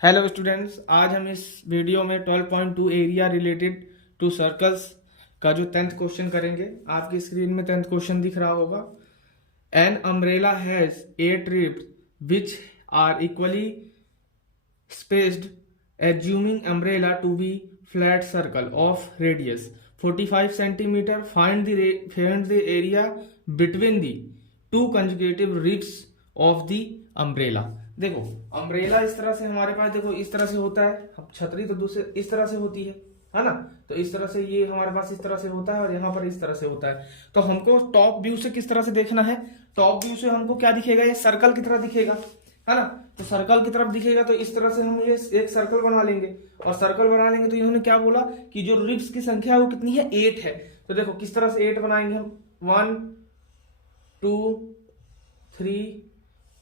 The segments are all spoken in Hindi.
हेलो स्टूडेंट्स, आज हम इस वीडियो में 12.2 एरिया रिलेटेड टू सर्कल्स का जो 10th क्वेश्चन करेंगे। आपकी स्क्रीन में 10th क्वेश्चन दिख रहा होगा। An umbrella has 8 ribs which are equally spaced, assuming umbrella to be flat circle of radius 45 centimeter. Find the area between the two consecutive ribs of the umbrella. देखो अम्ब्रेला इस तरह से हमारे पास, देखो इस तरह से होता है। छतरी तो दूसरे इस तरह से होती है ना। तो इस तरह से ये हमारे पास इस तरह से होता है और यहाँ पर इस तरह से होता है। तो हमको टॉप व्यू से किस तरह से देखना है? टॉप व्यू से हमको क्या दिखेगा? ये सर्कल की तरह दिखेगा, है ना। तो सर्कल की तरफ दिखेगा तो इस तरह से हम ये एक सर्कल बना लेंगे। और सर्कल बना लेंगे तो इन्होंने क्या बोला कि जो रिब्स की संख्या है वो कितनी है? 8 है। तो देखो किस तरह से 8 बनाएंगे हम। 1 2 3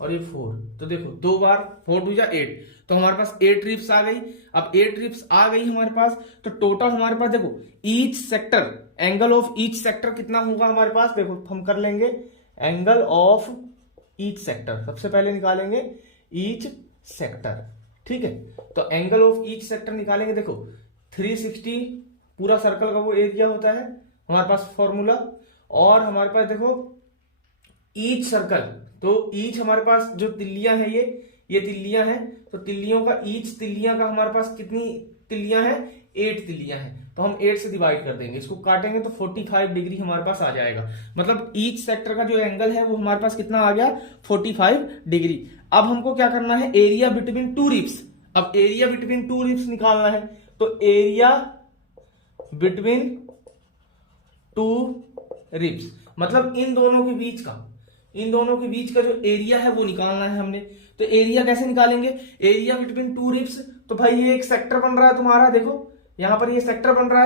और ये 4। तो देखो 2 बार 4 2 8, तो हमारे पास 8 रिब्स आ गई। अब 8 रिब्स आ गई हमारे पास, तो टोटल हमारे पास देखो each sector, angle of each sector कितना होगा हमारे पास? देखो हम कर लेंगे एंगल ऑफ ईच सेक्टर। सबसे पहले निकालेंगे ईच सेक्टर, ठीक है। तो एंगल ऑफ ईच सेक्टर निकालेंगे। देखो 360 पूरा सर्कल का वो एरिया होता है हमारे पास फॉर्मूला। और हमारे पास देखो ईच सर्कल, तो ईच हमारे पास जो तिल्लियां है ये तिल्लियां हैं। तो तिल्लियों का ईच तिल्लियां का हमारे पास कितनी तिल्लियां हैं? 8 तिल्लियां हैं। तो हम 8 से डिवाइड कर देंगे, इसको काटेंगे तो 45 डिग्री हमारे पास आ जाएगा। मतलब ईच सेक्टर का जो एंगल है वो हमारे पास कितना आ गया? 45 डिग्री। अब हमको क्या करना है? Area between two ribs. अब एरिया बिटवीन टू रिब्स निकालना है। तो एरिया बिटवीन टू रिब्स मतलब इन दोनों के बीच का जो एरिया है वो निकालना है हमने। तो एरिया कैसे निकालेंगे? एरिया बिटवीन टू रिब्स, तो भाई ये एक सेक्टर बन रहा है तुम्हारा। देखो यहां पर ये सेक्टर बन रहा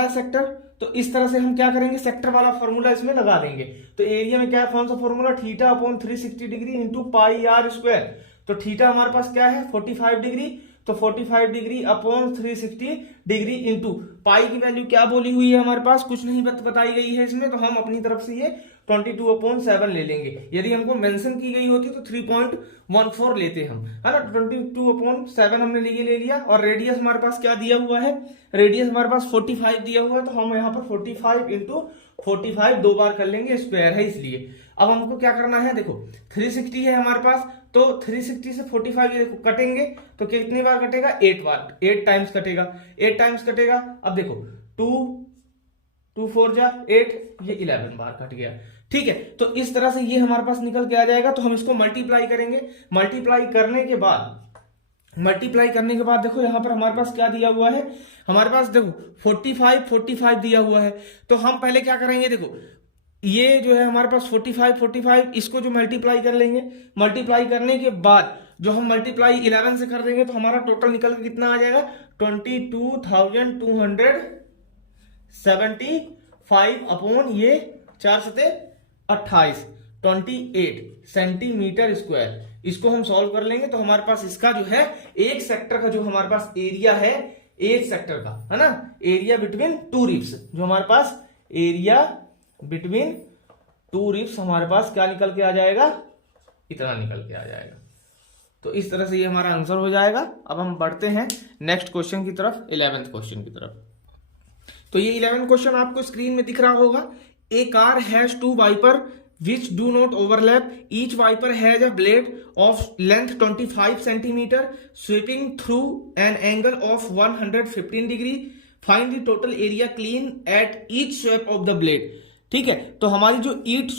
है सेक्टर। तो इस तरह से हम क्या करेंगे? सेक्टर वाला फॉर्मूला इसमें लगा देंगे। तो एरिया में क्या है? कौन सा formula? Theta upon 360 degree into pi r square. तो थीटा हमारे पास क्या है? 45 डिग्री। तो 45 degree upon 360 degree into pi की वैल्यू क्या बोली हुई है हमारे पास? कुछ नहीं बताई गई है इसमें। तो हम अपनी तरफ से ये 22/7 ले लेंगे। यदि हमको मेंशन की गई होती तो 3.14 लेते हम, है ना। 22/7 हमने ले लिया। और रेडियस हमारे पास क्या दिया हुआ है? रेडियस हमारे पास 45 दिया हुआ है। तो हम यहाँ पर 45 इंटू 45 दो बार कर लेंगे, स्क्वायर है इसलिए। अब हमको क्या करना है? देखो 360 है हमारे पास, तो 360 से 45 ये देखो कटेंगे तो कितनी बार कटेगा? 8 बार, 8 टाइम्स कटेगा। 8 टाइम्स कटेगा। अब देखो 2 4 जा 8, ये 11 बार कट गया, ठीक है। तो इस तरह से ये हमारे पास निकल के आ जाएगा। तो हम इसको मल्टीप्लाई करेंगे। मल्टीप्लाई करने के बाद देखो यहां पर हमारे पास क्या दिया हुआ है? हमारे पास देखो 45 दिया हुआ है। तो हम पहले क्या करेंगे? देखो ये जो है हमारे पास 45 इसको जो मल्टीप्लाई कर लेंगे। मल्टीप्लाई करने के बाद जो हम मल्टीप्लाई 11 से कर देंगे तो हमारा टोटल निकल के कितना आ जाएगा? 22,275 अपॉन ये 4 सते 28, 28 सेंटीमीटर स्क्वायर। इसको हम सॉल्व कर लेंगे तो हमारे पास इसका जो है एक सेक्टर का जो हमारे पास एरिया है, एक सेक्टर का, है ना, एरिया बिटवीन टू रिब्स, जो हमारे पास एरिया बिटवीन टू रिब्स हमारे पास क्या निकल के आ जाएगा? इतना निकल के आ जाएगा। तो इस तरह से ये हमारा आंसर हो जाएगा। अब हम बढ़ते हैं नेक्स्ट क्वेश्चन की तरफ, 11th क्वेश्चन की तरफ। तो ये 11th क्वेश्चन आपको स्क्रीन में दिख रहा होगा। A car has 2 wiper which do not overlap. Each wiper has a blade of length 25 centimeter sweeping through an angle of 115 degree. Find the total area clean at each sweep of the blade. ठीक है। तो हमारी जो each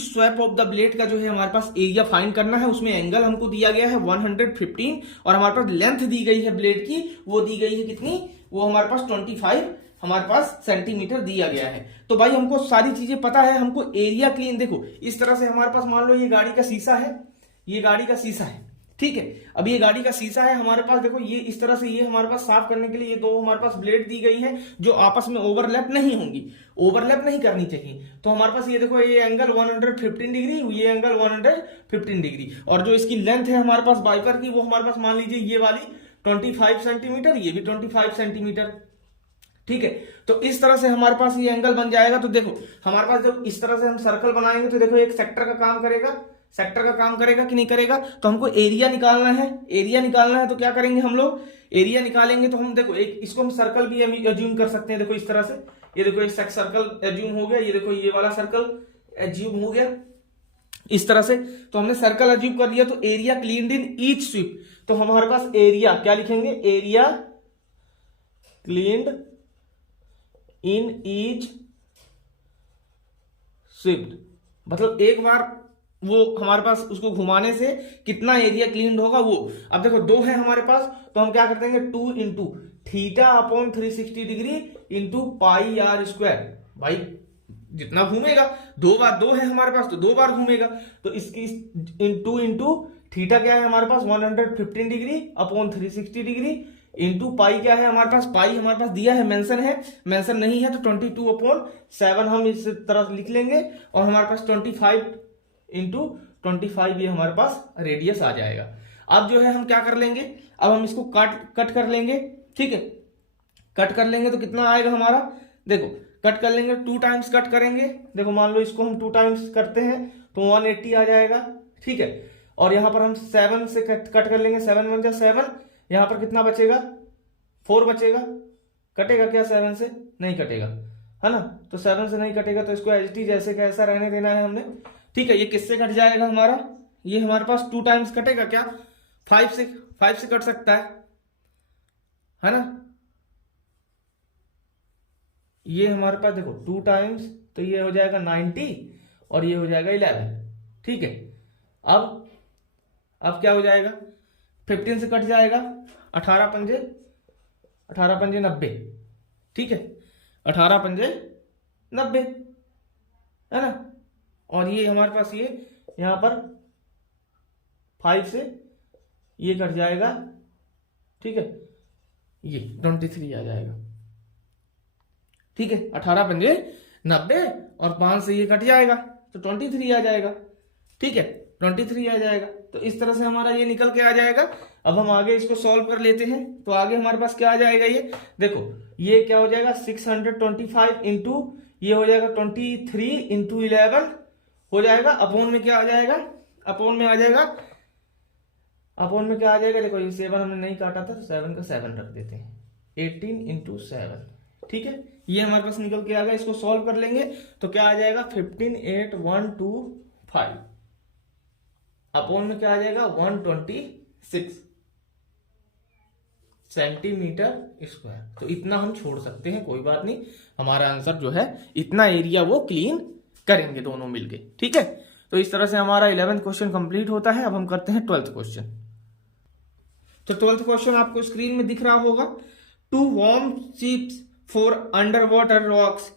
swap of the blade का जो है हमारे पास एरिया फाइंड करना है। उसमें एंगल हमको दिया गया है 115 और हमारे पास लेंथ दी गई है ब्लेड की, वो दी गई है कितनी? वो हमारे पास 25 हमारे पास सेंटीमीटर दिया गया है। तो भाई हमको सारी चीजें पता है, हमको एरिया क्लीन, देखो इस तरह से हमारे पास मान लो ये गाड़ी का शीशा है, ये गाड़ी का शीशा है, ठीक है। अब ये गाड़ी का शीशा है हमारे पास, देखो ये इस तरह से ये हमारे पास साफ करने के लिए ये दो हमारे पास ब्लेड दी गई है जो आपस में ओवरलैप नहीं होंगी, ओवरलैप नहीं करनी चाहिए। तो हमारे पास ये देखो ये एंगल 115 डिग्री, ये एंगल 115 डिग्री, और जो इसकी लेंथ है हमारे पास वाइपर की वो हमारे पास मान लीजिए ये वाली 25 सेंटीमीटर, ये भी 25 सेंटीमीटर, ठीक है। तो इस तरह से हमारे पास ये एंगल बन जाएगा। तो देखो हमारे पास जब इस तरह से हम सर्कल बनाएंगे तो देखो एक सेक्टर का काम करेगा, सेक्टर का काम करेगा कि नहीं करेगा? तो हमको एरिया निकालना है। एरिया निकालना है तो क्या करेंगे हम लोग? एरिया निकालेंगे तो हम देखो एक इसको हम सर्कल भी एज्यूम कर सकते हैं। देखो इस तरह से, ये देखो एक सर्कल एज्यूम हो गया, ये देखो ये वाला सर्कल एज्यूम हो गया इस तरह से। तो हमने सर्कल एज्यूम कर लिया। तो area cleaned in each sweep, तो हमारे पास एरिया क्या लिखेंगे? Area cleaned in each swept, मतलब एक बार वो हमारे पास उसको घुमाने से कितना एरिया क्लीन होगा वो। अब देखो दो है हमारे पास, तो हम क्या कर देंगे? 2 into theta upon 360 degree into pi r square. भाई जितना घूमेगा, दो बार दो है हमारे पास तो दो बार घूमेगा, तो इसकी 2 इंटू थीटा क्या है हमारे पास? 115 डिग्री अपॉन 360 डिग्री इंटू पाई क्या है हमारे पास? पाई हमारे पास दिया है, मेंशन है। मेंशन नहीं है तो 22/7 हम इस तरह लिख लेंगे, और हमारे पास 25 इंटू 25 ये हमारे पास रेडियस आ जाएगा। अब जो है हम क्या कर लेंगे? अब हम इसको कट कर लेंगे, ठीक है। कट कर लेंगे तो कितना आएगा हमारा? देखो कट कर लेंगे, 2 टाइम्स कट करेंगे। देखो मान लो इसको हम 2 टाइम्स करते हैं तो 180 आ जाएगा, ठीक है। और यहां पर हम 7 से कट कर लेंगे, 7 1 जा 7, यहां पर कितना बचेगा? 4 बचेगा। कटेगा क्या 7 से? नहीं कटेगा, है ना। तो 7 से नहीं कटेगा तो इसको एच डी जैसे कैसा रहने देना है हमने, ठीक है। ये किससे कट जाएगा हमारा? ये हमारे पास 2 टाइम्स कटेगा क्या? 5 से कट सकता है ना। ये हमारे पास देखो 2 टाइम्स, तो ये हो जाएगा 90 और ये हो जाएगा 11, ठीक है। अब क्या हो जाएगा? 15 से कट जाएगा, 18 पंजे 90, ठीक है। 18 पंजे 90, है ना। और ये हमारे पास ये यहां पर 5 से ये कट जाएगा, ठीक है। ये 23 आ जाएगा, ठीक है। 18 पंजे 90 और 5 से ये कट जाएगा तो 23 आ जाएगा, ठीक है। 23 आ जाएगा। तो इस तरह से हमारा ये निकल के आ जाएगा। अब हम आगे इसको सॉल्व कर लेते हैं। तो आगे हमारे पास क्या आ जाएगा? ये देखो ये क्या हो जाएगा? 625 इंटू ये हो जाएगा 23 इंटू 11 हो जाएगा। अपॉन में क्या आ जाएगा? अपॉन में आ जाएगा, अपॉन में क्या आ जाएगा? देखो ये 7 हमने नहीं काटा था तो 7 का 7 रख देते हैं, 18 इंटू 7, ठीक है। ये हमारे पास निकल के आ गया। इसको सॉल्व कर लेंगे तो क्या आ जाएगा? 158125 अपॉन में क्या आ जाएगा? 126 सेंटीमीटर स्क्वायर। तो इतना हम छोड़ सकते हैं, कोई बात नहीं। हमारा आंसर जो है इतना एरिया वो क्लीन करेंगे दोनों मिलके, ठीक है। तो इस तरह से हमारा 11th क्वेश्चन कंप्लीट होता है। अब हम करते हैं 12th क्वेश्चन। तो 12th क्वेश्चन आपको स्क्रीन में दिख रहा होगा। 2 warm ships for underwater rocks,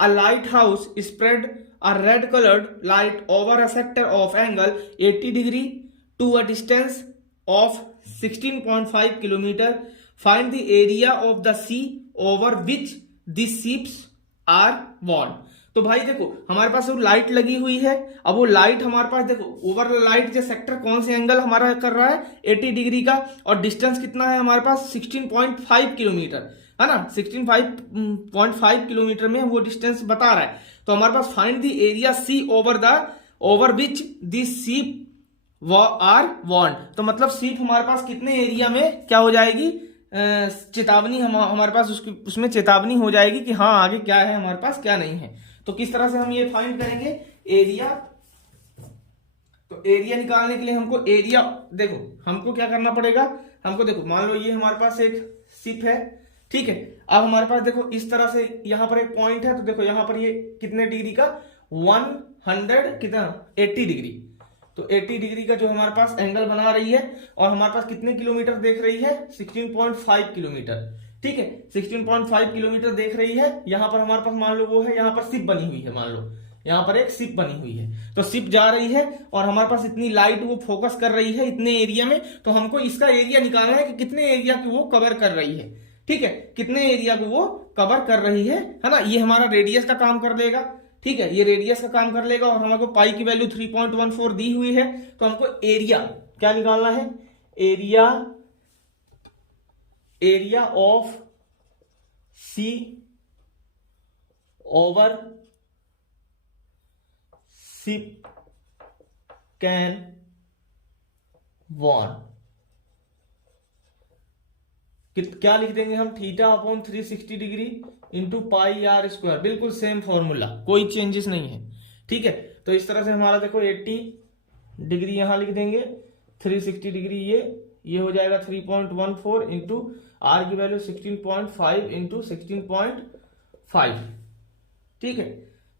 a lighthouse spread a red colored light over a sector of angle 80 degree to a distance of 16.5 kilometer. Find the area of the sea over which these ships are warmed. तो भाई देखो हमारे पास वो लाइट लगी हुई है। अब वो लाइट हमारे पास देखो ओवर लाइट जो सेक्टर कौन से एंगल हमारा कर रहा है? 80 डिग्री का, और डिस्टेंस कितना है हमारे पास? 16.5 किलोमीटर, है ना। 16.5 किलोमीटर में वो डिस्टेंस बता रहा है। तो हमारे पास find the area C over which this seep are warned. तो मतलब सीप हमारे पास कितने एरिया में क्या हो जाएगी? चेतावनी हमारे पास उसमें चेतावनी हो जाएगी कि हाँ आगे क्या है हमारे पास, क्या नहीं है। तो किस तरह से हम ये फाइंड करेंगे? एरिया। तो एरिया निकालने के लिए हमको एरिया, देखो हमको क्या करना पड़ेगा? हमको देखो मान लो ये हमारे पास एक शिप है, ठीक है। अब हमारे पास देखो इस तरह से यहां पर एक पॉइंट है, तो देखो यहां पर ये कितने डिग्री का? 100 कितना? 80 डिग्री। तो 80 डिग्री का जो हमारे पास एंगल बना रही है, और हमारे पास कितने किलोमीटर देख रही है? 16.5 किलोमीटर, ठीक है। 16.5 किलोमीटर देख रही है। यहां पर हमारे पास मान लो वो है, यहां पर शिप बनी हुई है, मान लो यहां पर एक शिप बनी हुई है। तो शिप जा रही है और हमारे पास इतनी लाइट वो फोकस कर रही है इतने एरिया में। तो हमको इसका एरिया निकालना है कि कितने एरिया को वो कवर कर रही है, ठीक है। कितने एरिया को वो कवर कर रही है ना। ये हमारा रेडियस का काम कर देगा, ठीक है। ये रेडियस का काम कर लेगा, और हमको पाई की वैल्यू 3.14 दी हुई है। तो हमको एरिया क्या निकालना है? Area of C over ship can won, क्या लिख देंगे हम, theta upon 360 degree into pi r square, बिल्कुल सेम फॉर्मूला, कोई चेंजेस नहीं है। ठीक है, तो इस तरह से हमारा देखो 80 डिग्री यहां लिख देंगे, 360 डिग्री ये हो जाएगा 3.14 इंटू आर की वैल्यू 16.5 इंटू 16.5। ठीक है,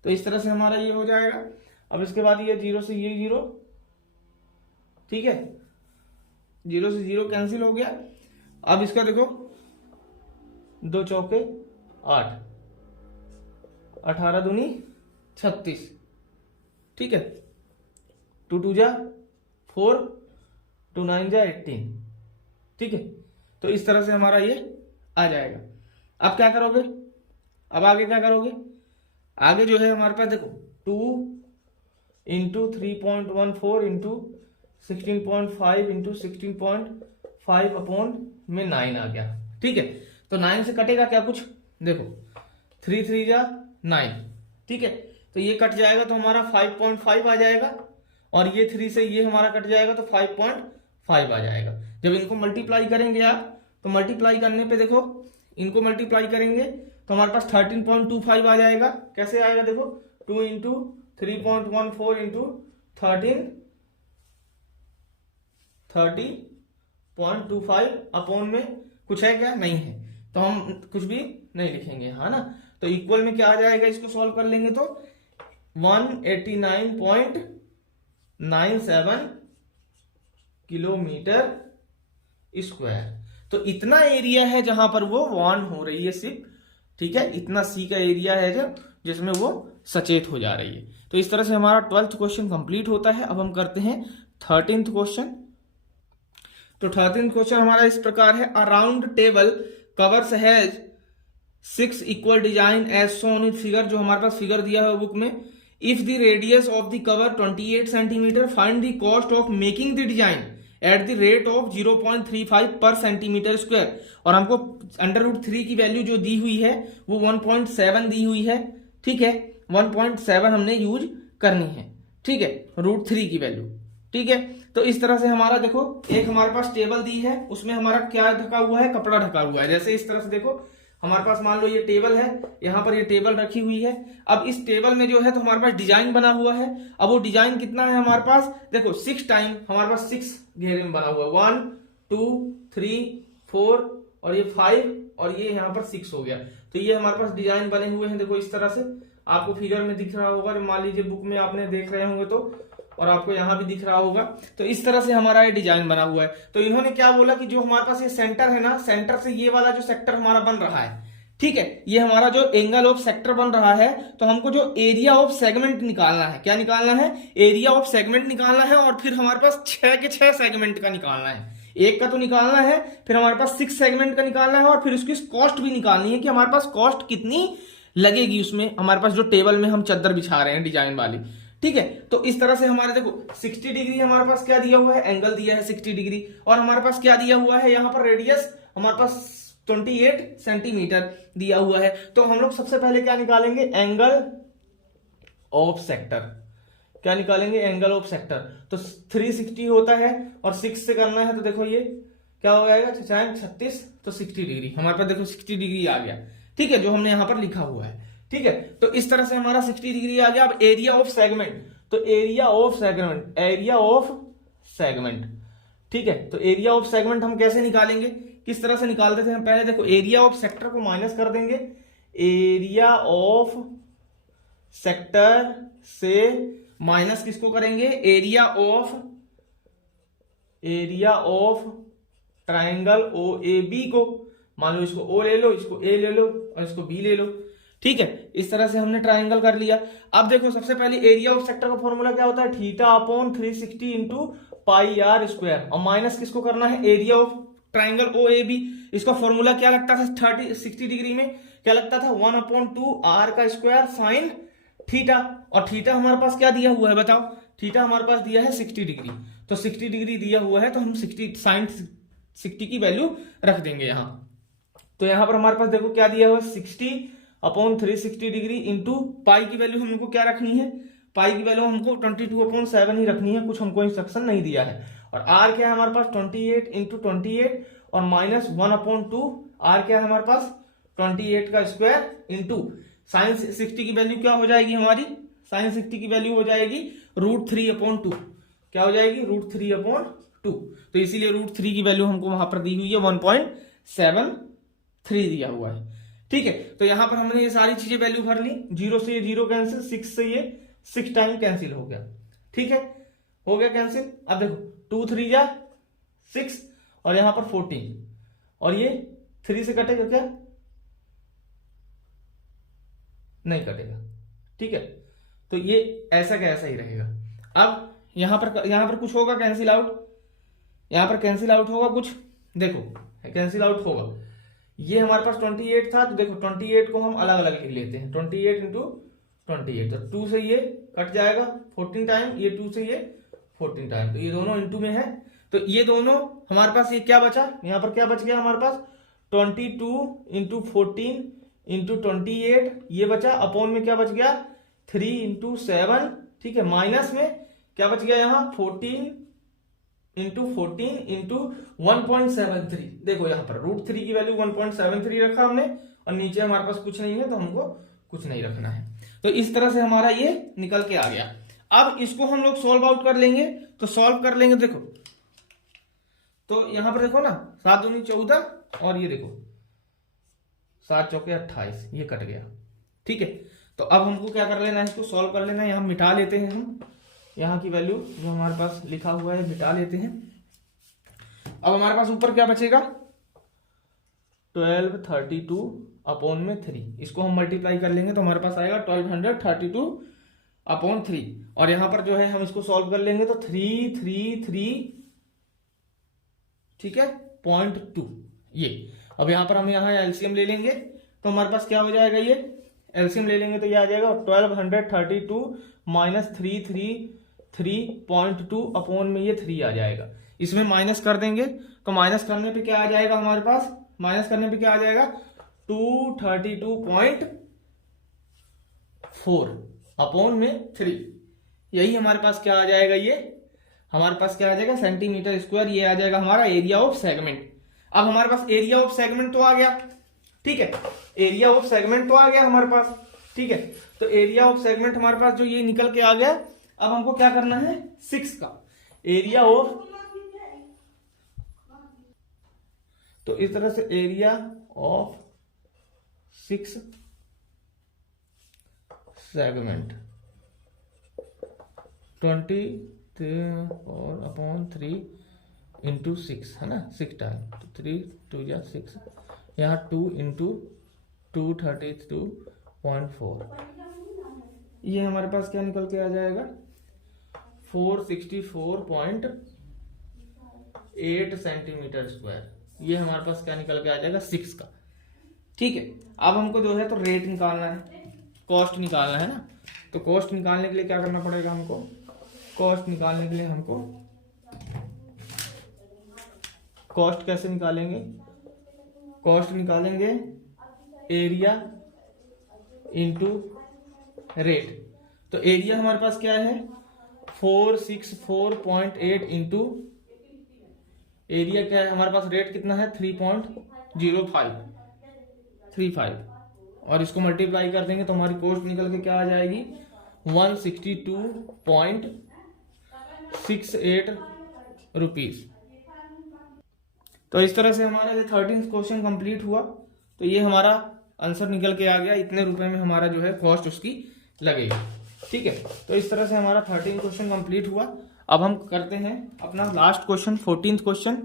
तो इस तरह से हमारा ये हो जाएगा। अब इसके बाद ये 0 से ये 0, ठीक है, 0 से 0 कैंसिल हो गया। अब इसका देखो 2 चौके 8, 18 दूनी 36, ठीक है, 2 2 जा 4, 2 9 जा 18। ठीक है, तो इस तरह से हमारा ये आ जाएगा। अब क्या करोगे, अब आगे क्या करोगे, आगे जो है हमारे पास देखो 2 इंटू 3.14 इंटू 16.5 इंटू 16.5 अपॉन में 9 आ गया। ठीक है, तो 9 से कटेगा क्या कुछ, देखो 3 3 जा 9, ठीक है, तो ये कट जाएगा तो हमारा 5.5 आ जाएगा, और ये 3 से ये हमारा कट जाएगा तो 5.5 आ जाएगा। जब इनको मल्टीप्लाई करेंगे आप, तो मल्टीप्लाई करने पे देखो इनको मल्टीप्लाई करेंगे तो हमारे पास 13.25 आ जाएगा। कैसे आएगा देखो, 2 इंटू 3.14 इंटू 30.25 अपॉन में कुछ है क्या, नहीं है, तो हम कुछ भी नहीं लिखेंगे, है ना। तो इक्वल में क्या आ जाएगा, इसको सॉल्व कर लेंगे तो 189.97 किलोमीटर स्क्वायर। तो इतना एरिया है जहां पर वो वॉन हो रही है सिर्फ, ठीक है, इतना सी का एरिया है जो जिसमें वो सचेत हो जा रही है। तो इस तरह से हमारा 12th क्वेश्चन कंप्लीट होता है। अब हम करते हैं 13th क्वेश्चन। तो 13th क्वेश्चन हमारा इस प्रकार है, a round table covers has 6 equal design as shown in figure, जो हमारे पास फिगर दिया है बुक में। If the radius of the cover 28 centimetre, find the cost of making the design at the rate of 0.35 per centimetre square. और हमको √3 की वैल्यू जो दी हुई है वो 1.7 दी हुई है, ठीक है, 1.7 हमने यूज करनी है, ठीक है, √3 की वैल्यू। ठीक है, तो इस तरह से हमारा देखो एक हमारे पास टेबल दी है, उसमें हमारा क्या ढका हुआ है, कपड़ा ढका हुआ है। जैसे इस तरह से देखो हमारे पास मान लो ये टेबल है, यहाँ पर ये टेबल रखी हुई है। अब इस टेबल में जो है तो हमारे पास डिजाइन बना हुआ है। अब वो डिजाइन कितना है हमारे पास, देखो 6 टाइम हमारे पास 6 घेरे में बना हुआ है, 1 2 3 4 और ये 5 और ये यहाँ पर 6 हो गया। तो ये हमारे पास डिजाइन बने हुए हैं, देखो इस तरह से आपको फिगर में दिख रहा होगा, मान लीजिए बुक में आपने देख रहे होंगे तो, और आपको यहाँ भी दिख रहा होगा। तो इस तरह से हमारा ये डिजाइन बना हुआ है। तो इन्होंने क्या बोला कि जो हमारे पास ये सेंटर है ना, सेंटर से ये वाला जो सेक्टर हमारा बन रहा है, ठीक है, ये हमारा जो एंगल ऑफ सेक्टर बन रहा है, तो हमको जो एरिया ऑफ सेगमेंट निकालना है, क्या निकालना है, एरिया ऑफ सेगमेंट निकालना है। और फिर हमारे पास 6 के 6 सेगमेंट का निकालना है, एक का तो निकालना है, फिर हमारे पास 6 सेगमेंट का निकालना है, और फिर उसकी कॉस्ट भी निकालनी है कि हमारे पास कॉस्ट कितनी लगेगी उसमें, हमारे पास जो टेबल में हम चादर बिछा रहे हैं डिजाइन वाली। ठीक है, तो इस तरह से हमारे देखो 60 डिग्री हमारे पास क्या दिया हुआ है, एंगल दिया है 60 डिग्री, और हमारे पास क्या दिया हुआ है, यहाँ पर रेडियस हमारे पास 28 सेंटीमीटर दिया हुआ है। तो हम लोग सबसे पहले क्या निकालेंगे, एंगल ऑफ सेक्टर। क्या निकालेंगे, एंगल ऑफ सेक्टर। तो 360 होता है और 6 से करना है, तो देखो ये क्या हो जाएगा, 36, तो 60 डिग्री हमारे पास देखो 60 डिग्री आ गया, ठीक है, जो हमने यहां पर लिखा हुआ है। ठीक है, तो इस तरह से हमारा 60 डिग्री आ गया। अब एरिया ऑफ सेगमेंट, तो area of segment, area of segment, ठीक है, तो एरिया ऑफ सेगमेंट हम कैसे निकालेंगे, किस तरह से निकालते थे हम, पहले देखो एरिया ऑफ सेक्टर को माइनस कर देंगे, एरिया ऑफ सेक्टर से माइनस किसको करेंगे, एरिया ऑफ ट्राइंगल OAB को। मान लो इसको O ले लो, इसको A ले लो और इसको B ले लो। ठीक है, इस तरह से हमने ट्राइंगल कर लिया। अब देखो सबसे पहले एरिया ऑफ सेक्टर का फॉर्मूला क्या होता है, theta upon 360 into pi r square, और माइनस किसको करना है, एरिया ऑफ ट्राइंगल OAB। इसका फॉर्मूला क्या लगता था 60 डिग्री में, क्या लगता था 1/2 आर का स्क्वायर साइन थीटा, और थीटा हमारे पास क्या दिया हुआ है बताओ, थीटा हमारे पास दिया है 60 डिग्री। तो 60 डिग्री दिया हुआ है तो हम 60 साइन 60 की वैल्यू रख देंगे यहां। तो यहां पर हमारे पास देखो क्या दिया हुआ है, 60 अपॉन 360 डिग्री इंटू पाई की वैल्यू हमको क्या रखनी है, पाई की वैल्यू हमको 22/7 ही रखनी है, कुछ हमको इंस्ट्रक्शन नहीं दिया है। और आर क्या है हमारे पास 28 इंटू 28 और माइनस 1/2। आर क्या है हमारे पास 28 का स्क्वायर इंटू साइन 60 की वैल्यू क्या हो जाएगी हमारी, साइन 60 की वैल्यू हो जाएगी √3/2। क्या हो जाएगी √3/2। तो इसीलिए √3 की वैल्यू हमको वहां पर दी हुई है 1.73 दिया हुआ है। ठीक है, तो यहां पर हमने ये सारी चीजें वैल्यू भर ली, 0 से ये 0 कैंसिल, 6 से ये 6 टाइम कैंसिल हो गया। ठीक है, हो गया कैंसिल। अब देखो 2 3 जा 6 और यहां पर 14 और ये 3 से कटेगा क्या, नहीं कटेगा। ठीक है, तो ये ऐसा का ऐसा ही रहेगा। अब यहां पर कुछ होगा कैंसिल आउट, यहां पर कैंसिल आउट होगा कुछ, देखो कैंसिल आउट होगा। ये हमारे पास 28 था, तो देखो 28 को हम अलग अलग लिख लेते हैं, 28 इंटू 28, तो 2 से ये कट जाएगा 14 टाइम, ये 2 से ये 14 टाइम, तो ये दोनों इंटू में है। तो ये दोनों हमारे पास ये क्या बचा, यहाँ पर क्या बच गया हमारे पास 22 इंटू 14 इंटू 28 ये बचा, अपॉन में क्या बच गया 3 इंटू 7। ठीक है, माइनस में क्या बच गया यहाँ 14 इंटू 14 इंटू 1.73। देखो यहाँ पर √3 की वैल्यू 1.73 रखा हमने और नीचे हमारे पास कुछ नहीं है तो हमको कुछ नहीं रखना है। तो इस तरह से हमारा ये निकल के आ गया। अब इसको हम लोग सॉल्व आउट कर लेंगे, तो सॉल्व कर लेंगे। देखो तो यहां पर देखो ना 7 दूनी 14 और ये देखो 7 चौके 28, ये कट गया। ठीक है, तो अब हमको क्या कर लेना है, इसको सॉल्व कर लेना है। यहाँ मिटा लेते हैं हम, यहाँ की वैल्यू जो हमारे पास लिखा हुआ है मिटा लेते हैं। अब हमारे पास ऊपर क्या बचेगा 1232 अपॉन में 3, इसको हम मल्टीप्लाई कर लेंगे तो हमारे पास आएगा 1232 अपॉन 3। और यहां पर जो है हम इसको सॉल्व कर लेंगे तो 333 ठीक है 0.2 ये। अब यहां पर हम यहाँ एलसीएम ले लेंगे तो हमारे पास क्या हो जाएगा, ये एलसीएम ले लेंगे तो ये आ जाएगा 1232 माइनस 333.2 अपॉन में ये 3 आ जाएगा। इसमें माइनस कर देंगे तो माइनस करने पे क्या आ जाएगा हमारे पास, माइनस करने पे क्या आ जाएगा 232.4 अपॉन में 3। यही हमारे पास क्या आ जाएगा, ये हमारे पास क्या आ जाएगा सेंटीमीटर स्क्वायर, ये आ जाएगा हमारा एरिया ऑफ सेगमेंट। अब हमारे पास एरिया ऑफ सेगमेंट तो आ गया। ठीक है, एरिया ऑफ सेगमेंट तो आ गया हमारे पास। ठीक है, तो एरिया ऑफ सेगमेंट हमारे पास जो ये निकल के आ गया। अब हमको क्या करना है 6 का एरिया ऑफ, तो इस तरह से area of 6 segment 24 upon 3 into 6 है ना, 6 टाइम, तो 3 2 या 6, यहाँ 2 इंटू 232.4, ये हमारे पास क्या निकल के आ जाएगा 464.8 सेंटीमीटर स्क्वायर। ये हमारे पास क्या निकल के आ जाएगा 6 का। ठीक है, अब हमको जो है तो रेट निकालना है, कॉस्ट निकालना है ना। तो कॉस्ट निकालने के लिए क्या करना पड़ेगा हमको, कॉस्ट निकालने के लिए हमको कॉस्ट कैसे निकालेंगे, कॉस्ट निकालेंगे एरिया इंटू रेट। तो एरिया हमारे पास क्या है 464.8 इंटू एरिया क्या है हमारे पास, रेट कितना है 3.0535 और इसको मल्टीप्लाई कर देंगे तो हमारी कॉस्ट निकल के क्या आ जाएगी 162.68 रुपीज। तो इस तरह से हमारा ये 13th क्वेश्चन कंप्लीट हुआ। तो ये हमारा आंसर निकल के आ गया, इतने रुपए में हमारा जो है कॉस्ट उसकी लगेगी। ठीक है, तो इस तरह से हमारा 13th क्वेश्चन कंप्लीट हुआ। अब हम करते हैं अपना लास्ट क्वेश्चन 14th क्वेश्चन।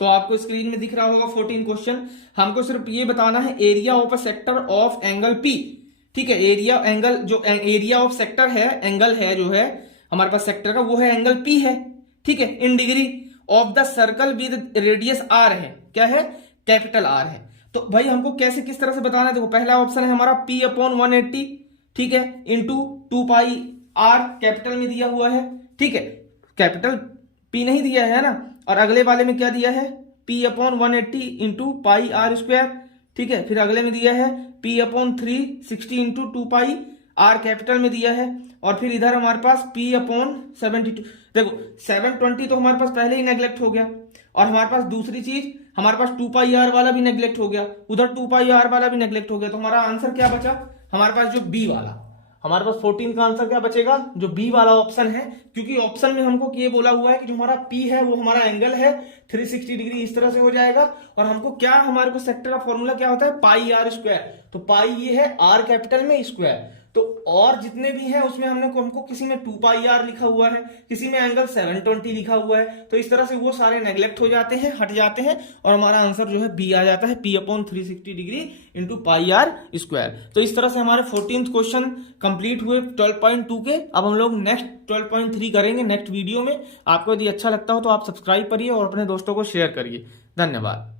तो आपको स्क्रीन में दिख रहा होगा 14 क्वेश्चन। हमको सिर्फ ये बताना है area of a sector of angle P. ठीक है, एरिया एंगल जो एरिया ऑफ सेक्टर है, एंगल है जो है हमारे पास सेक्टर का, वो है एंगल पी है। ठीक है, in degree of the circle with radius r है, क्या है कैपिटल आर है। तो भाई हमको कैसे किस तरह से बताना है, देखो पहला ऑप्शन है हमारा p अपॉन 180, ठीक है, इंटू 2 पाई आर कैपिटल में दिया हुआ है। ठीक है, कैपिटल p नहीं दिया है ना, और अगले वाले में क्या दिया है p upon 180 into pi r square. ठीक है, फिर अगले में दिया है p upon 360 into 2 pi r capital में दिया है, और फिर इधर हमारे पास P अपॉन 72। देखो 720 तो हमारे पास पहले ही नेग्लेक्ट हो गया, और हमारे पास दूसरी चीज हमारे पास 2πr वाला भी नेग्लेक्ट हो गया, उधर 2πr वाला भी नेग्लेक्ट हो गया। तो हमारा आंसर क्या बचा हमारे पास, जो बी वाला, हमारे पास 14 का आंसर क्या बचेगा, जो बी वाला ऑप्शन है। क्योंकि ऑप्शन में हमको ये बोला हुआ है कि जो हमारा पी है वो हमारा एंगल है 360 डिग्री, इस तरह से हो जाएगा। और हमको क्या, हमारे को सेक्टर का फॉर्मूला क्या होता है, पाई आर स्क्वायर। तो पाई ये है आर कैपिटल में स्क्वायर, तो और जितने भी हैं उसमें हमको किसी में 2πr लिखा हुआ है, किसी में एंगल 720 लिखा हुआ है। तो इस तरह से वो सारे नेग्लेक्ट हो जाते हैं, हट जाते हैं, और हमारा आंसर जो है बी आ जाता है, P upon 360 degree into πr square. तो इस तरह से हमारे 14th क्वेश्चन कंप्लीट हुए 12.2 के। अब हम लोग नेक्स्ट 12.3 करेंगे नेक्स्ट वीडियो में। आपको यदि अच्छा लगता हो तो आप सब्सक्राइब करिए और अपने दोस्तों को शेयर करिए। धन्यवाद।